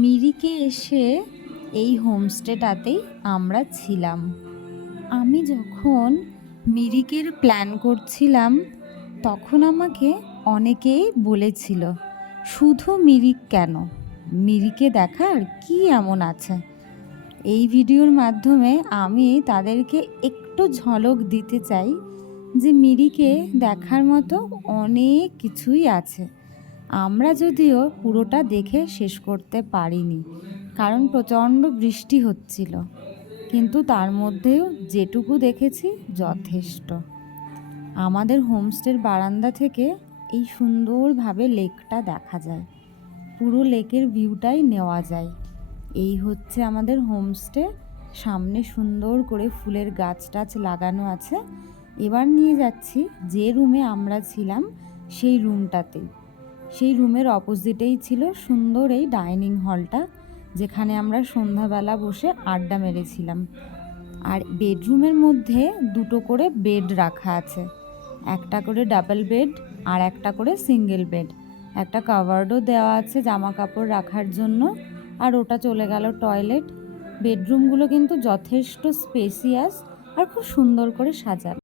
মিরিকে এসে এই হোমস্টেটাতেই আমরা ছিলাম। আমি যখন মিরিকের প্ল্যান করছিলাম তখন আমাকে অনেকেই বলেছিল, শুধু মিরিক কেন, মিরিকে দেখার কি এমন আছে। এই ভিডিওর মাধ্যমে আমি তাদেরকে একটু ঝলক দিতে চাই যে মিরিকে দেখার মতো অনেক কিছুই আছে। আমরা যদিও পুরোটা দেখে শেষ করতে পারিনি, কারণ প্রচণ্ড বৃষ্টি হচ্ছিল, কিন্তু তার মধ্যেও যেটুকু দেখেছি যথেষ্ট। আমাদের হোমস্টের বারান্দা থেকে এই সুন্দরভাবে লেকটা দেখা যায়, পুরো লেকের ভিউটাই নেওয়া যায়। এই হচ্ছে আমাদের হোমস্টে। সামনে সুন্দর করে ফুলের গাছ টাছ লাগানো আছে। এবার নিয়ে যাচ্ছি যে রুমে আমরা ছিলাম সেই রুমটাতে। সেই রুমের অপোজিটেই ছিল সুন্দর এই ডাইনিং হলটা, যেখানে আমরা সন্ধ্যাবেলা বসে আড্ডা মেরেছিলাম। আর বেডরুমের মধ্যে দুটো করে বেড রাখা আছে, একটা করে ডাবল বেড আর একটা করে সিঙ্গেল বেড। একটা কাভার্ডও দেওয়া আছে জামা কাপড় রাখার জন্য, আর ওটা চলে গেল টয়লেট। বেডরুমগুলো কিন্তু যথেষ্ট স্পেসিয়াস আর খুব সুন্দর করে সাজানো।